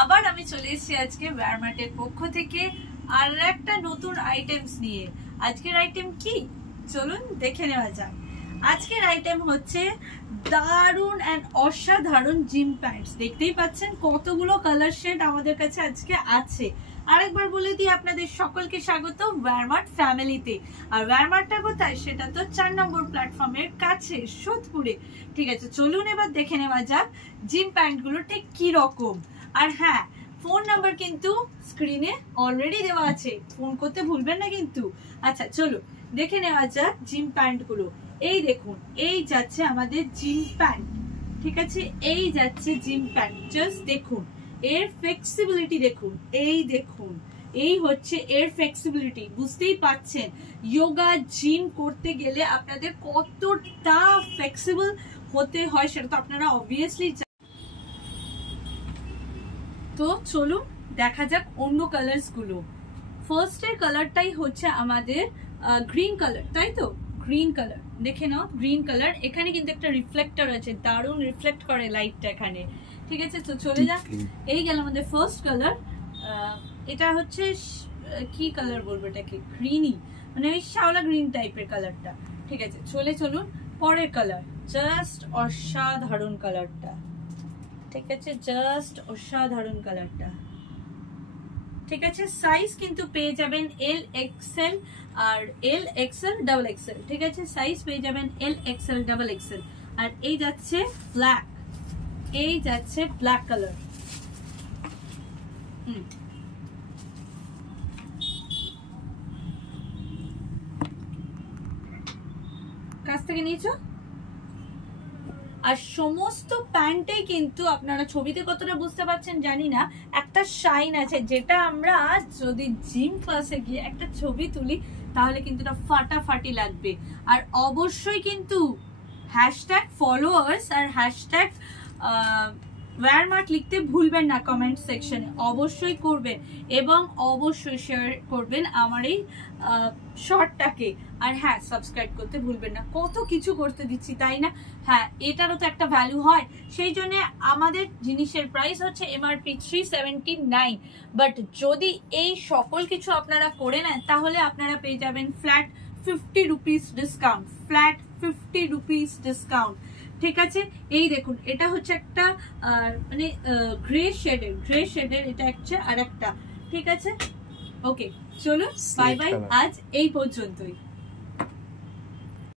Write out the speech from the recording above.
আবার আমি চলে এসেছি আজকে ওয়্যারমার্টের পক্ষ থেকে আর একটা নতুন আইটেমস নিয়ে। আজকের আইটেম কি চলুন দেখে নেওয়া যাক। আজকের আইটেম হচ্ছে দারুণ এন্ড অসাধারণ জিম প্যান্টস। দেখতেই পাচ্ছেন কতগুলো কালার শেড আমাদের কাছে আজকে আছে। আরেকবার বলে দিই আপনাদের সকলকে স্বাগত ওয়্যারমার্ট ফ্যামিলিতে। আর ওয়্যারমার্টটা কোথায় সেটা তো 4 নম্বর প্ল্যাটফর্মের কাছে সোদপুরে। ঠিক আছে, চলুন এবার দেখে নেওয়া যাক জিম প্যান্টগুলো ঠিক কি রকম। আর হ্যাঁ, ফোন নাম্বার কিন্তু স্ক্রিনে অলরেডি দেওয়া আছে, ফোন করতে ভুলবেন না কিন্তু। আচ্ছা চলো দেখে নেওয়া যাক জিম প্যান্টগুলো। এই দেখুন, এই যাচ্ছে আমাদের জিম প্যান্ট। ঠিক আছে, এই যাচ্ছে জিম প্যান্ট। জাস্ট দেখুন এর ফ্লেক্সিবিলিটি, দেখুন এই দেখুন, এই হচ্ছে এর ফ্লেক্সিবিলিটি। বুঝতেই পাচ্ছেন যোগা জিম করতে গেলে আপনাদের কতটা ফ্লেক্সিবল হতে হয় সেটা তো আপনারা অবভিয়াসলি। তো চলুন দেখা যাক অন্য কালার্স গুলো। ফার্স্ট এর কালারটাই হচ্ছে আমাদের গ্রিন কালার, তাই তো? গ্রিন কালার দেখে নাও, গ্রিন কালার। এখানে কিন্তু একটা রিফ্লেক্টর আছে, দারুণ রিফ্লেক্ট করে লাইটটা এখানে। ঠিক আছে, তো চলে যাক। এই গেল আমাদের ফার্স্ট কালার। এটা হচ্ছে কি কালার বলবো এটাকে, গ্রিনই, মানে ওই শ্যাওলা গ্রিন টাইপের কালারটা। ঠিক আছে, চলুন পরের কালার। জাস্ট অসাধারণ কালারটা। ঠিক আছে, জাস্ট অসাধারণ কালারটা। ঠিক আছে, সাইজ কিন্তু পেয়ে যাবেন এল এক্সেল আর এল এক্সেল ডাবল এক্সেল। ঠিক আছে, সাইজ পেয়ে যাবেন এল এক্সেল ডাবল এক্সেল। আর এই যাচ্ছে ব্ল্যাক, এই যাচ্ছে ব্ল্যাক কালার। কাছ থেকে নিয়েছো। আর সমস্ত প্যান্টে কিন্তু আপনারা ছবিতে কতটা বুঝতে পারছেন জানি না, একটা শাইন আছে, যেটা আমরা যদি জিম ক্লাসে গিয়ে একটা ছবি তুলি তাহলে কিন্তু এটা ফাটাফাটি লাগবে। আর অবশ্যই কিন্তু হ্যাশট্যাগ ফলোয়ার্স আর হ্যাশট্যাগ ওয়্যারমার্ট লিখতে ভুলবেন না কমেন্ট সেকশনে, অবশ্যই করবেন এবং অবশ্যই শেয়ার করবেন আমার এই শর্টটাকে। আর হ্যাঁ, সাবস্ক্রাইব করতে ভুলবেন না। কত কিছু করতে দিচ্ছি তাই না? হ্যাঁ, এটারও তো একটা ভ্যালু হয়। সেই জন্য আমাদের জিনিসের প্রাইস হচ্ছে এমআরপি 379, বাট যদি এই সকল কিছু আপনারা করে নেন তাহলে আপনারা পেয়ে যাবেন flat 50 rupees discount, flat 50 rupees discount. ঠিক আছে, এই দেখুন এটা হচ্ছে একটা মানে গ্রে শেডের এটা হচ্ছে আর একটা। ঠিক আছে, ওকে চলো বাই বাই, আজ এই পর্যন্তই।